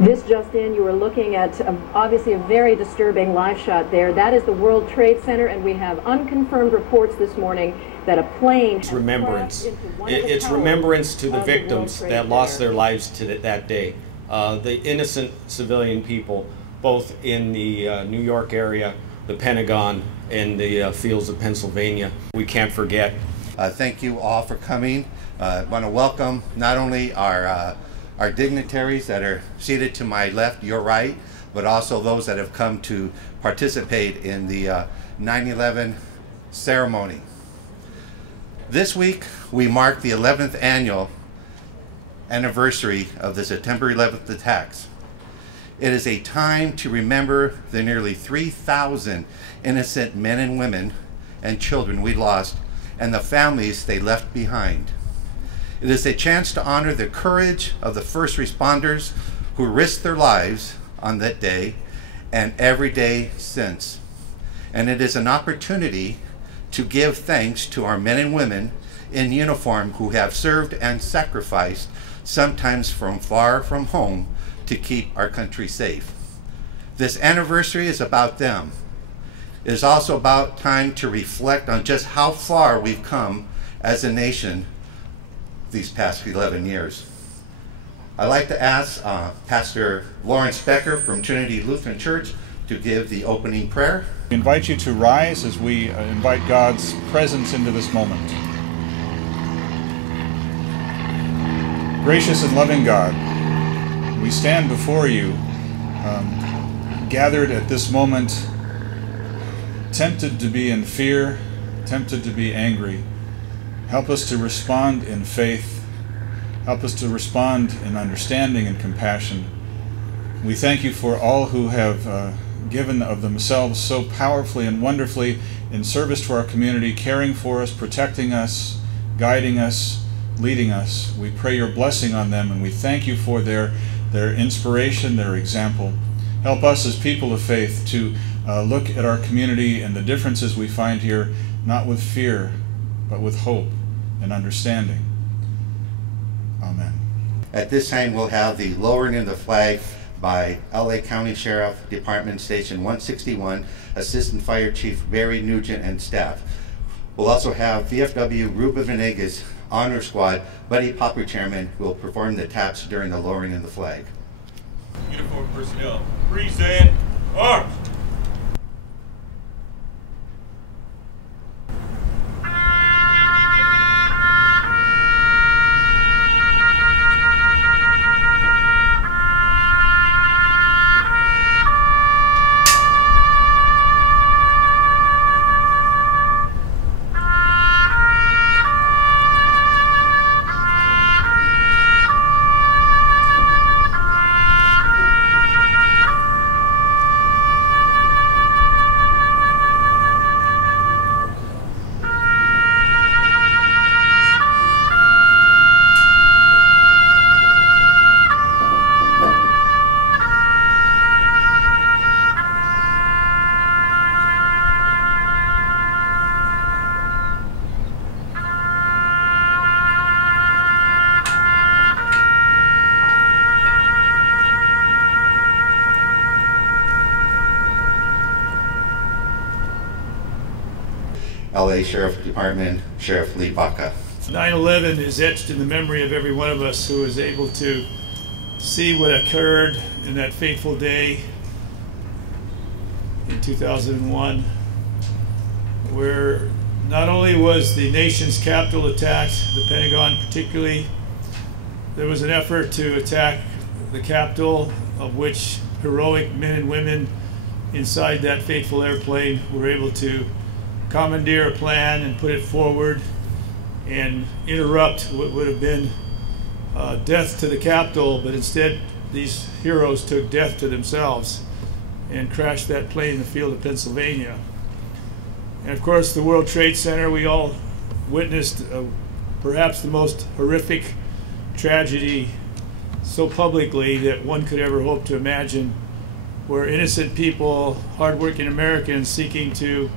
This just in, you were looking at obviously a very disturbing live shot there. That is the World Trade Center, and we have unconfirmed reports this morning that a plane It's remembrance. It's remembrance to the victims that lost their lives that day. The innocent civilian people, both in the New York area, the Pentagon, and the fields of Pennsylvania. We can't forget. Thank you all for coming. I want to welcome not only our dignitaries that are seated to my left, your right, but also those that have come to participate in the 9/11 ceremony. This week, we mark the 11th annual anniversary of the September 11th attacks. It is a time to remember the nearly 3,000 innocent men and women and children we lost and the families they left behind. It is a chance to honor the courage of the first responders who risked their lives on that day and every day since. And it is an opportunity to give thanks to our men and women in uniform who have served and sacrificed, sometimes from far from home, to keep our country safe. This anniversary is about them. It is also about time to reflect on just how far we've come as a nation these past 11 years. I'd like to ask Pastor Lawrence Becker from Trinity Lutheran Church to give the opening prayer. We invite you to rise as we invite God's presence into this moment. Gracious and loving God, we stand before you, gathered at this moment, tempted to be in fear, tempted to be angry. Help us to respond in faith. Help us to respond in understanding and compassion. We thank you for all who have given of themselves so powerfully and wonderfully in service to our community, caring for us, protecting us, guiding us, leading us. We pray your blessing on them, and we thank you for their inspiration, their example. Help us as people of faith to look at our community and the differences we find here, not with fear, but with hope and understanding. Amen. At this time, we'll have the lowering of the flag by LA County Sheriff Department Station 161, Assistant Fire Chief Barry Nugent and staff. We'll also have VFW Ruben Venegas Honor Squad, Buddy Popper Chairman, who will perform the taps during the lowering of the flag. Uniform personnel, present arms. LA Sheriff Department, Sheriff Lee Baca. 9/11 is etched in the memory of every one of us who was able to see what occurred in that fateful day in 2001, where not only was the nation's capital attacked, the Pentagon particularly, there was an effort to attack the Capitol, of which heroic men and women inside that fateful airplane were able to commandeer a plan and put it forward and interrupt what would have been death to the Capitol, but instead these heroes took death to themselves and crashed that plane in the field of Pennsylvania. And of course the World Trade Center, we all witnessed perhaps the most horrific tragedy so publicly that one could ever hope to imagine, where innocent people, hardworking Americans seeking to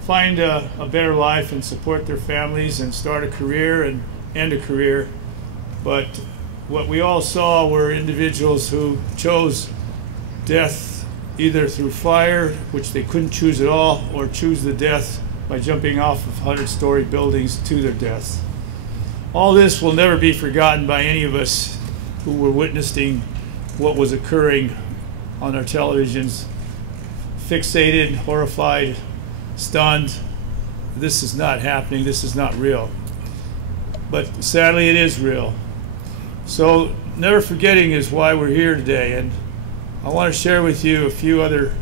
find a better life and support their families and start a career and end a career, but what we all saw were individuals who chose death either through fire, which they couldn't choose at all, or choose the death by jumping off of 100-story buildings to their deaths. All this will never be forgotten by any of us who were witnessing what was occurring on our televisions, fixated, horrified, stunned. This is not happening, this is not real. But sadly, it is real. So never forgetting is why we're here today, and I want to share with you a few other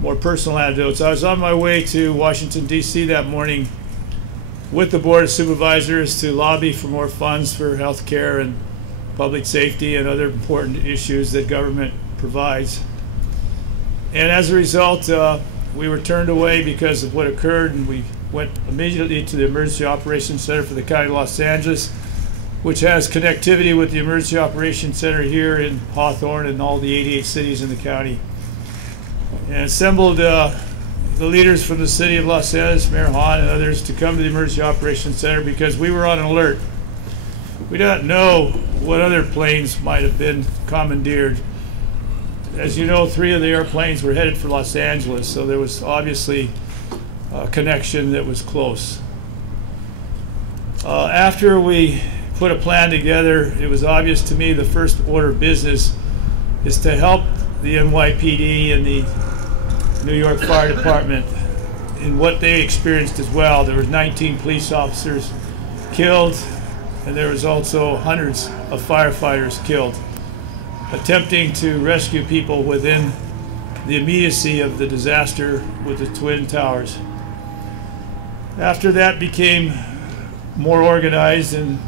more personal anecdotes. I was on my way to Washington, D.C. that morning with the Board of Supervisors to lobby for more funds for health care and public safety and other important issues that government provides. And as a result, we were turned away because of what occurred, and we went immediately to the Emergency Operations Center for the County of Los Angeles, which has connectivity with the Emergency Operations Center here in Hawthorne and all the 88 cities in the county. And assembled the leaders from the city of Los Angeles, Mayor Hahn and others, to come to the Emergency Operations Center because we were on alert. We don't know what other planes might have been commandeered. As you know, 3 of the airplanes were headed for Los Angeles, so there was obviously a connection that was close. After we put a plan together, it was obvious to me the first order of business is to help the NYPD and the New York Fire Department in what they experienced as well. There were 19 police officers killed, and there was also hundreds of firefighters killed, attempting to rescue people within the immediacy of the disaster with the Twin Towers. After that became more organized and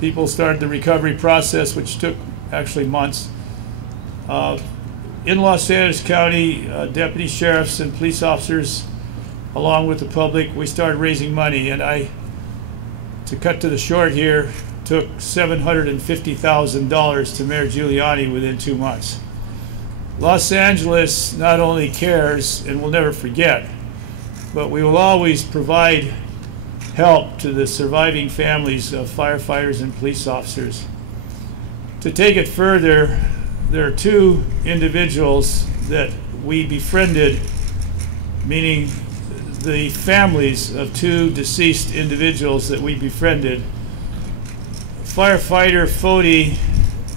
people started the recovery process, which took actually months. In Los Angeles County, deputy sheriffs and police officers, along with the public, we started raising money, and to cut to the short here, took $750,000 to Mayor Giuliani within 2 months. Los Angeles not only cares and will never forget, but we will always provide help to the surviving families of firefighters and police officers. To take it further, there are 2 individuals that we befriended, meaning the families of 2 deceased individuals that we befriended. Firefighter Foti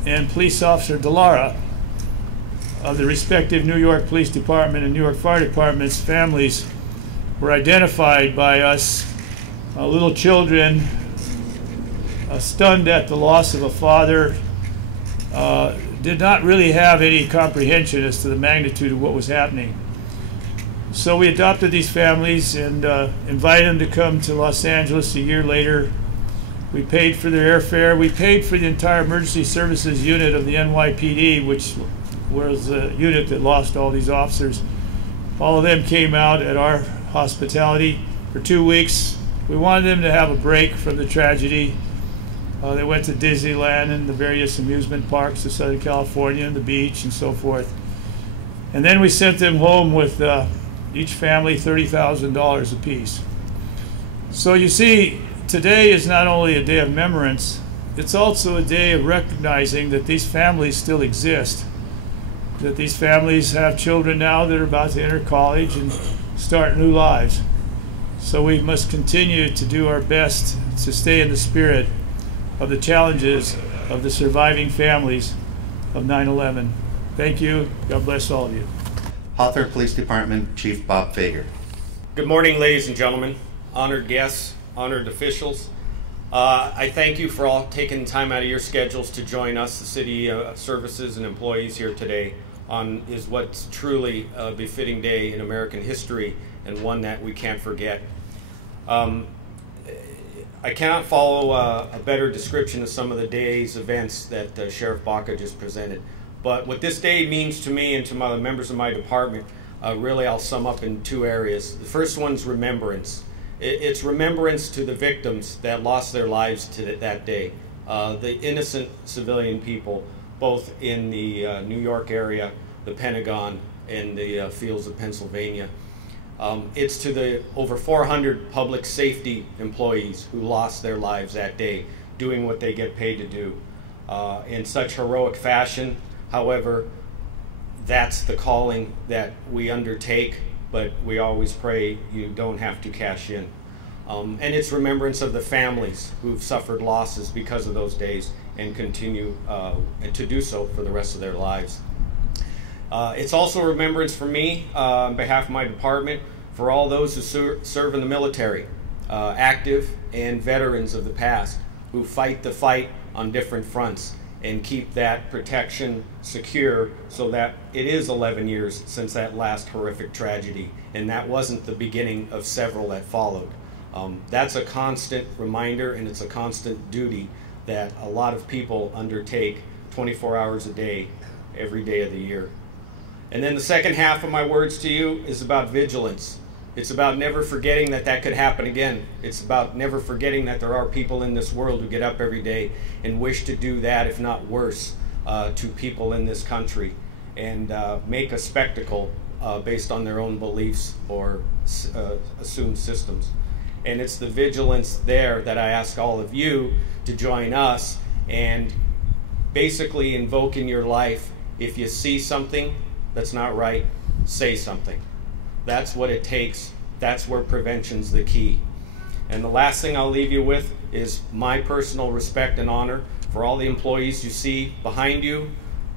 and police officer Delara of the respective New York Police Department and New York Fire Department's families were identified by us, little children, stunned at the loss of a father, did not really have any comprehension as to the magnitude of what was happening. So we adopted these families and invited them to come to Los Angeles a year later. We paid for their airfare. We paid for the entire emergency services unit of the NYPD, which was the unit that lost all these officers. All of them came out at our hospitality for 2 weeks. We wanted them to have a break from the tragedy. They went to Disneyland and the various amusement parks of Southern California and the beach and so forth. And then we sent them home with each family $30,000 apiece. So you see, today is not only a day of remembrance, it's also a day of recognizing that these families still exist, that these families have children now that are about to enter college and start new lives. So we must continue to do our best to stay in the spirit of the challenges of the surviving families of 9/11. Thank you. God bless all of you. Hawthorne Police Department Chief Bob Fager. Good morning, ladies and gentlemen, honored guests, honored officials. I thank you for all taking time out of your schedules to join us, the city services and employees here today, on what's truly a befitting day in American history and one that we can't forget. I cannot follow a better description of some of the day's events that Sheriff Baca just presented. But what this day means to me and to the members of my department, really I'll sum up in 2 areas. The first one's remembrance. It's remembrance to the victims that lost their lives that day. The innocent civilian people, both in the New York area, the Pentagon, and the fields of Pennsylvania. It's to the over 400 public safety employees who lost their lives that day doing what they get paid to do. in such heroic fashion. However, that's the calling that we undertake, but we always pray you don't have to cash in. And it's remembrance of the families who've suffered losses because of those days and continue to do so for the rest of their lives. It's also a remembrance for me, on behalf of my department, for all those who serve in the military, active and veterans of the past, who fight the fight on different fronts and keep that protection secure, so that it is 11 years since that last horrific tragedy, and that wasn't the beginning of several that followed. That's a constant reminder, and it's a constant duty that a lot of people undertake 24 hours a day, every day of the year. And then the second half of my words to you is about vigilance. It's about never forgetting that that could happen again. It's about never forgetting that there are people in this world who get up every day and wish to do that, if not worse, to people in this country, and make a spectacle based on their own beliefs or assumed systems. And it's the vigilance there that I ask all of you to join us and basically invoke in your life. If you see something that's not right, say something. That's what it takes. That's where prevention's the key. And the last thing I'll leave you with is my personal respect and honor for all the employees you see behind you,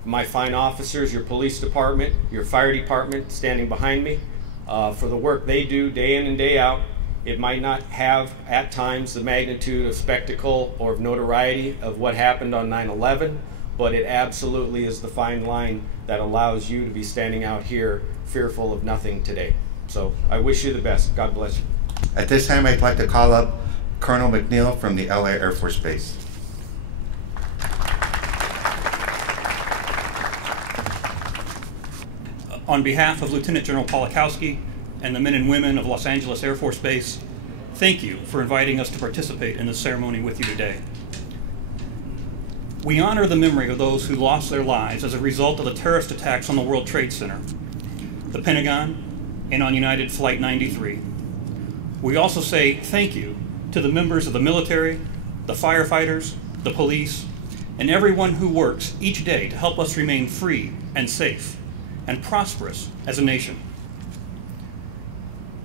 my fine officers, your police department, your fire department standing behind me, for the work they do day in and day out. It might not have, at times, the magnitude of spectacle or of notoriety of what happened on 9/11, but it absolutely is the fine line that allows you to be standing out here fearful of nothing today. So I wish you the best. God bless you. At this time, I'd like to call up Colonel McNeil from the LA Air Force Base. On behalf of Lieutenant General Polakowski and the men and women of Los Angeles Air Force Base, thank you for inviting us to participate in this ceremony with you today. We honor the memory of those who lost their lives as a result of the terrorist attacks on the World Trade Center, the Pentagon, and on United Flight 93. We also say thank you to the members of the military, the firefighters, the police, and everyone who works each day to help us remain free and safe and prosperous as a nation.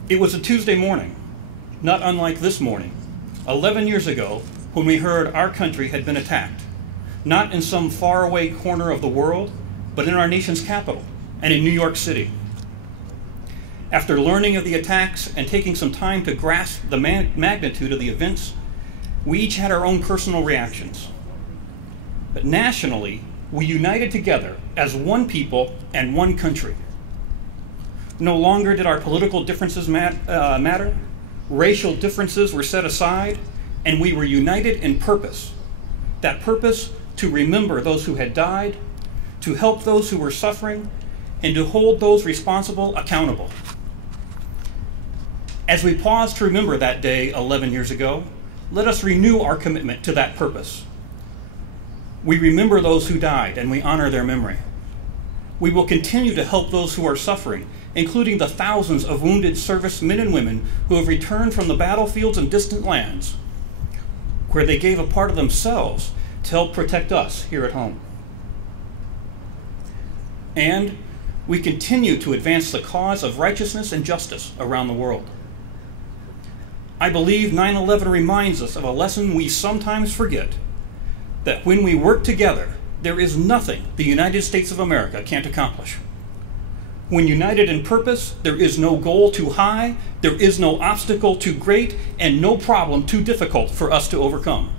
It was a Tuesday morning, not unlike this morning, 11 years ago, when we heard our country had been attacked, not in some faraway corner of the world, but in our nation's capital and in New York City. After learning of the attacks and taking some time to grasp the magnitude of the events, we each had our own personal reactions. But nationally, we united together as one people and one country. No longer did our political differences matter. Racial differences were set aside, and we were united in purpose. That purpose to remember those who had died, to help those who were suffering, and to hold those responsible accountable. As we pause to remember that day 11 years ago, let us renew our commitment to that purpose. We remember those who died, and we honor their memory. We will continue to help those who are suffering, including the thousands of wounded servicemen and women who have returned from the battlefields and distant lands, where they gave a part of themselves to help protect us here at home. And we continue to advance the cause of righteousness and justice around the world. I believe 9/11 reminds us of a lesson we sometimes forget, that when we work together, there is nothing the United States of America can't accomplish. When united in purpose, there is no goal too high, there is no obstacle too great, and no problem too difficult for us to overcome.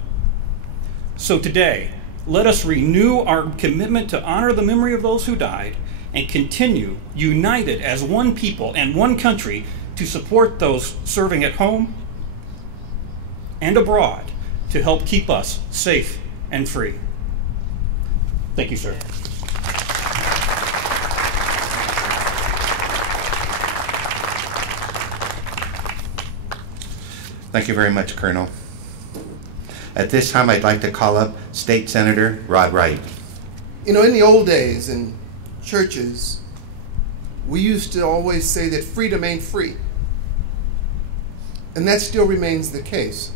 So today, let us renew our commitment to honor the memory of those who died and continue united as one people and one country to support those serving at home and abroad to help keep us safe and free. Thank you, sir. Thank you very much, Colonel. At this time, I'd like to call up State Senator Rod Wright. You know, in the old days in churches, we used to always say that freedom ain't free. And that still remains the case.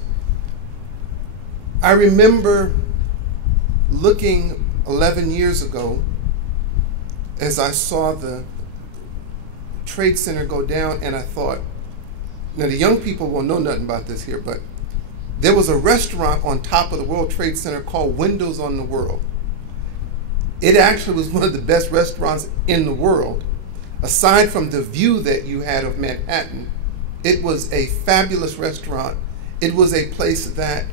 I remember looking 11 years ago, as I saw the Trade Center go down, and I thought, now the young people won't know nothing about this here, but there was a restaurant on top of the World Trade Center called Windows on the World. It actually was one of the best restaurants in the world. Aside from the view that you had of Manhattan, it was a fabulous restaurant. It was a place that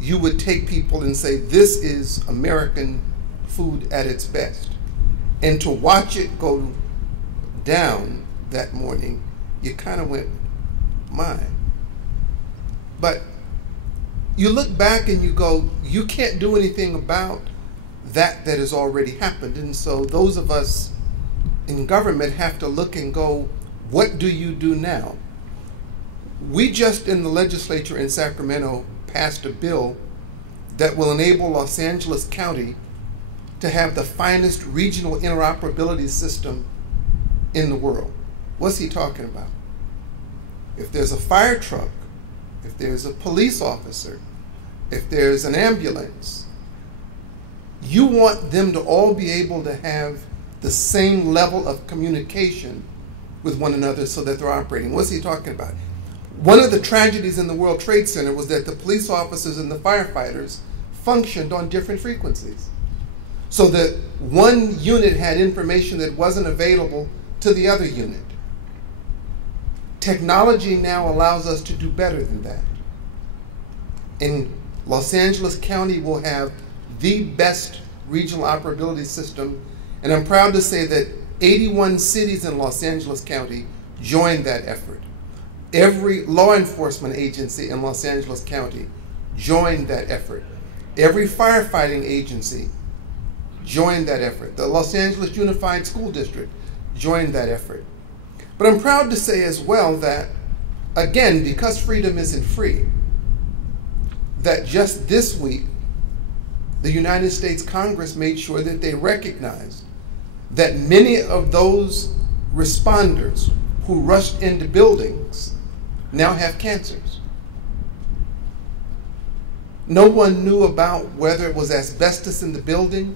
you would take people and say, this is American food at its best. And to watch it go down that morning, you kind of went, my. But you look back and you go, you can't do anything about that has already happened. And so those of us in government have to look and go, what do you do now? We just in the legislature in Sacramento passed a bill that will enable Los Angeles County to have the finest regional interoperability system in the world. What's he talking about? If there's a fire truck, if there's a police officer, if there's an ambulance, you want them to all be able to have the same level of communication with one another so that they're operating. What's he talking about? One of the tragedies in the World Trade Center was that the police officers and the firefighters functioned on different frequencies. So that one unit had information that wasn't available to the other unit. Technology now allows us to do better than that. And Los Angeles County will have the best regional operability system, and I'm proud to say that 81 cities in Los Angeles County joined that effort. Every law enforcement agency in Los Angeles County joined that effort. Every firefighting agency joined that effort. The Los Angeles Unified School District joined that effort. But I'm proud to say as well that, again, because freedom isn't free, that just this week, the United States Congress made sure that they recognized that many of those responders who rushed into buildings now have cancers. No one knew about whether it was asbestos in the building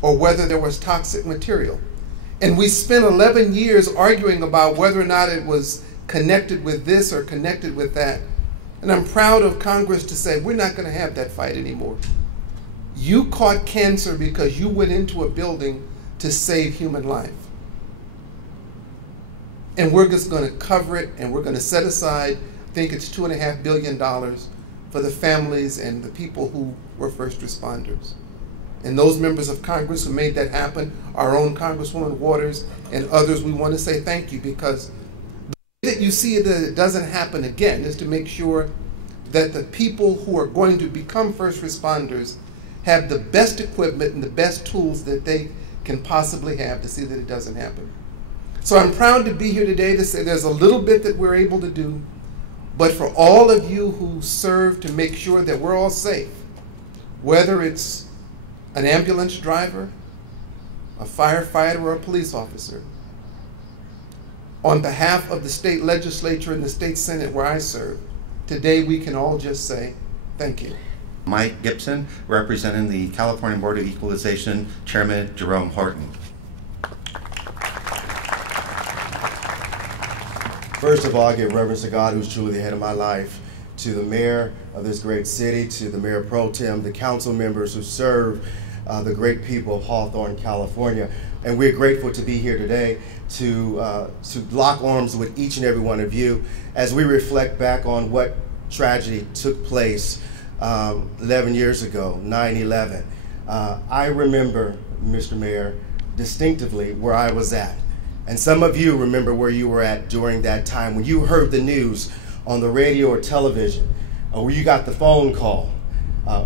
or whether there was toxic material. And we spent 11 years arguing about whether or not it was connected with this or connected with that. And I'm proud of Congress to say, we're not going to have that fight anymore. You caught cancer because you went into a building to save human life. And we're just going to cover it, and we're going to set aside, I think it's $2.5 billion for the families and the people who were first responders. And those members of Congress who made that happen, our own Congresswoman Waters and others, we want to say thank you, because the way that you see that it doesn't happen again is to make sure that the people who are going to become first responders have the best equipment and the best tools that they can possibly have to see that it doesn't happen. So I'm proud to be here today to say there's a little bit that we're able to do, but for all of you who serve to make sure that we're all safe, whether it's an ambulance driver, a firefighter, or a police officer, on behalf of the state legislature and the state senate where I serve, today we can all just say thank you. Mike Gibson, representing the California Board of Equalization, Chairman Jerome Horton. First of all, I give reverence to God, who's truly the head of my life, to the mayor of this great city, to the mayor pro tem, the council members who serve the great people of Hawthorne, California. And we're grateful to be here today to lock arms with each and every one of you as we reflect back on what tragedy took place 11 years ago, 9/11. I remember, Mr. Mayor, distinctively where I was at. And some of you remember where you were at during that time when you heard the news on the radio or television, or where you got the phone call.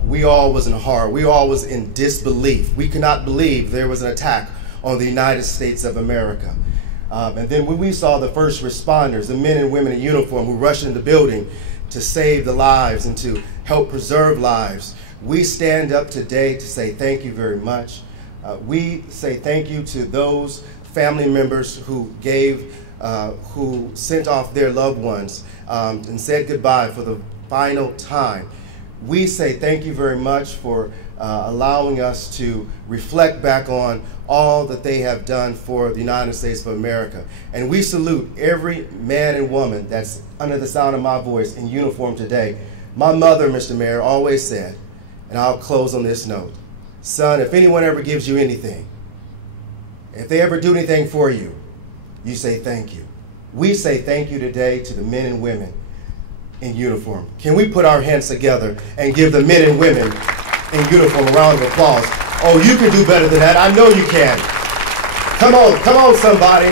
We all was in horror. We all was in disbelief. We could not believe there was an attack on the United States of America. And then when we saw the first responders, the men and women in uniform who rushed into the building to save the lives and to help preserve lives, we stand up today to say thank you very much. We say thank you to those family members who who sent off their loved ones and said goodbye for the final time. We say thank you very much for allowing us to reflect back on all that they have done for the United States of America. And we salute every man and woman that's under the sound of my voice in uniform today. My mother, Mr. Mayor, always said, and I'll close on this note, son, if anyone ever gives you anything, if they ever do anything for you, you say thank you. We say thank you today to the men and women in uniform. Can we put our hands together and give the men and women in uniform a round of applause? Oh, you can do better than that. I know you can. Come on, somebody.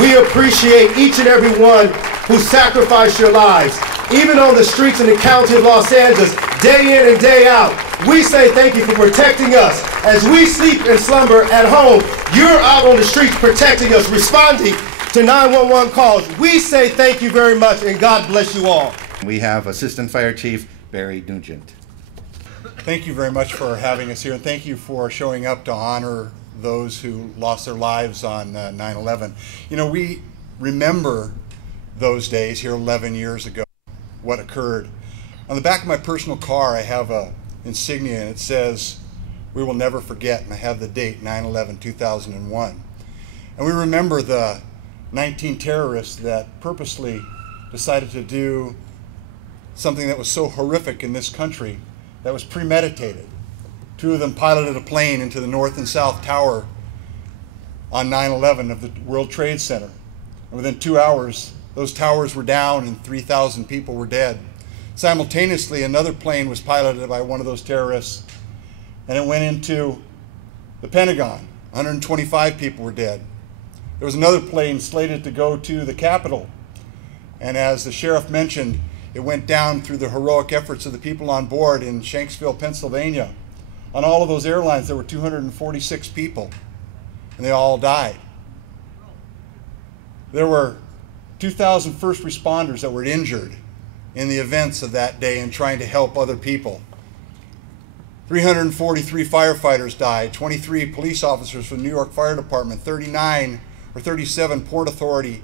We appreciate each and every one who sacrificed your lives, even on the streets in the county of Los Angeles, day in and day out. We say thank you for protecting us. As we sleep and slumber at home, you're out on the streets protecting us, responding to 911 calls. We say thank you very much, and God bless you all. We have Assistant Fire Chief Barry Nugent. Thank you very much for having us here, and thank you for showing up to honor those who lost their lives on 9/11. You know, we remember those days here 11 years ago, what occurred. On the back of my personal car, I have a insignia, and it says, "We will never forget," and I have the date, 9/11/2001. And we remember the 19 terrorists that purposely decided to do something that was so horrific in this country, that was premeditated. Two of them piloted a plane into the North and South Tower on 9/11 of the World Trade Center. And within 2 hours, those towers were down and 3,000 people were dead. Simultaneously, another plane was piloted by one of those terrorists, and it went into the Pentagon. 125 people were dead. There was another plane slated to go to the Capitol, and as the sheriff mentioned, it went down through the heroic efforts of the people on board in Shanksville, Pennsylvania. On all of those airlines, there were 246 people, and they all died. There were 2,000 first responders that were injured in the events of that day and trying to help other people. 343 firefighters died, 23 police officers from the New York Fire Department, 39 or 37 Port Authority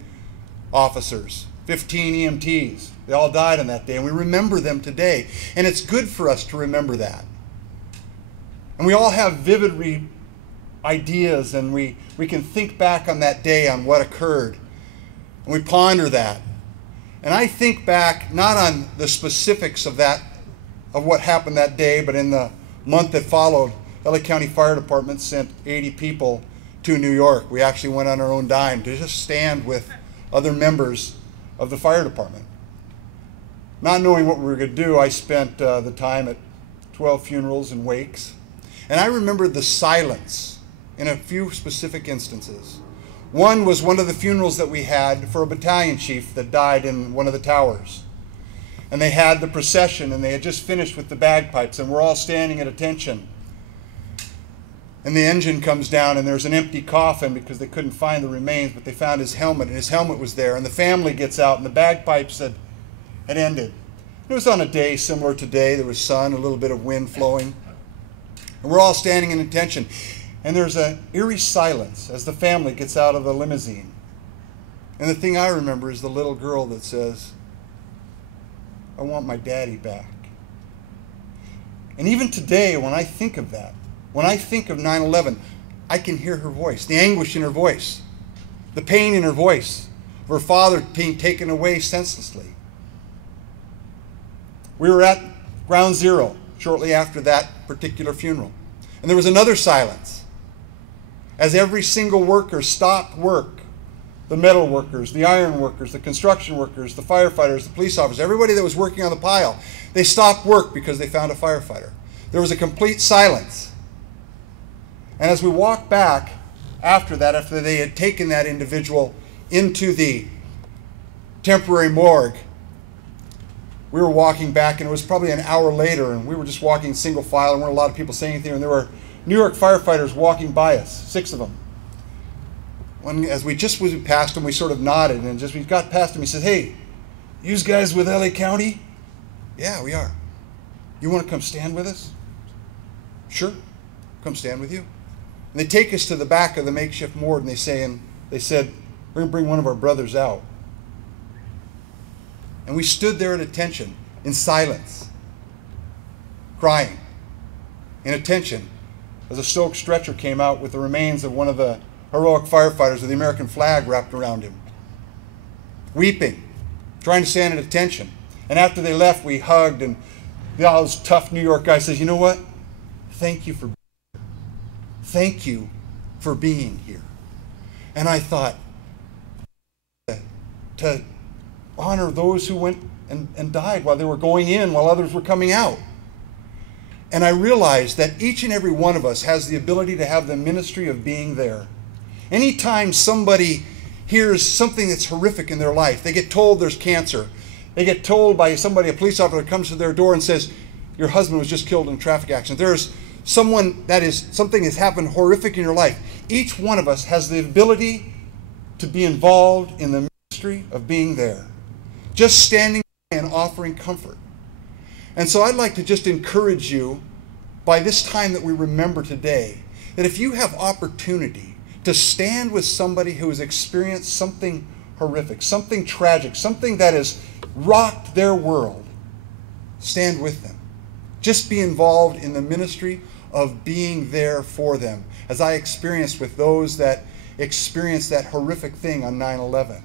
officers, 15 EMTs. They all died on that day, and we remember them today. And it's good for us to remember that. And we all have vivid ideas, and we can think back on that day, on what occurred. And we ponder that. And I think back not on the specifics of what happened that day, but in the month that followed, LA County Fire Department sent 80 people to New York. We actually went on our own dime to just stand with other members of the fire department. Not knowing what we were going to do, I spent the time at 12 funerals and wakes. And I remember the silence in a few specific instances. One was one of the funerals that we had for a battalion chief that died in one of the towers. And they had the procession, and they had just finished with the bagpipes, and we're all standing at attention. And the engine comes down, and there's an empty coffin because they couldn't find the remains, but they found his helmet, and his helmet was there. And the family gets out, and the bagpipes had ended. It was on a day similar to today. There was sun, a little bit of wind flowing. And we're all standing in attention. And there's an eerie silence as the family gets out of the limousine. And the thing I remember is the little girl that says, "I want my daddy back." And even today, when I think of that, when I think of 9/11, I can hear her voice, the anguish in her voice, the pain in her voice, of her father being taken away senselessly. We were at Ground Zero shortly after that particular funeral. And there was another silence as every single worker stopped work. The metal workers, the iron workers, the construction workers, the firefighters, the police officers, everybody that was working on the pile, they stopped work because they found a firefighter. There was a complete silence. And as we walked back after that, after they had taken that individual into the temporary morgue, we were walking back, and it was probably an hour later, and we were just walking single file, and there weren't a lot of people saying anything, and there were New York firefighters walking by us, 6 of them. As we just went past him, we sort of nodded, and just we got past him, he said, "Hey, you guys with LA County?" "Yeah, we are." "You want to come stand with us?" "Sure, come stand with you." And they take us to the back of the makeshift morgue, and they said, "We're going to bring one of our brothers out." And we stood there at attention, in silence, crying. in attention as a Stokes stretcher came out with the remains of one of the heroic firefighters with the American flag wrapped around him. Weeping, trying to stand at attention. And after they left, we hugged, and this tough New York guy says, you know what? Thank you for being here. Thank you for being here. And I thought, to honor those who went and died while they were going in, while others were coming out. And I realized that each and every one of us has the ability to have the ministry of being there. Anytime somebody hears something that's horrific in their life, they get told there's cancer, they get told by somebody, a police officer comes to their door and says, your husband was just killed in a traffic accident. There's something has happened horrific in your life. Each one of us has the ability to be involved in the ministry of being there. Just standing and offering comfort. And so I'd like to just encourage you, by this time that we remember today, that if you have opportunity to stand with somebody who has experienced something horrific, something tragic, something that has rocked their world, stand with them. Just be involved in the ministry of being there for them, as I experienced with those that experienced that horrific thing on 9/11.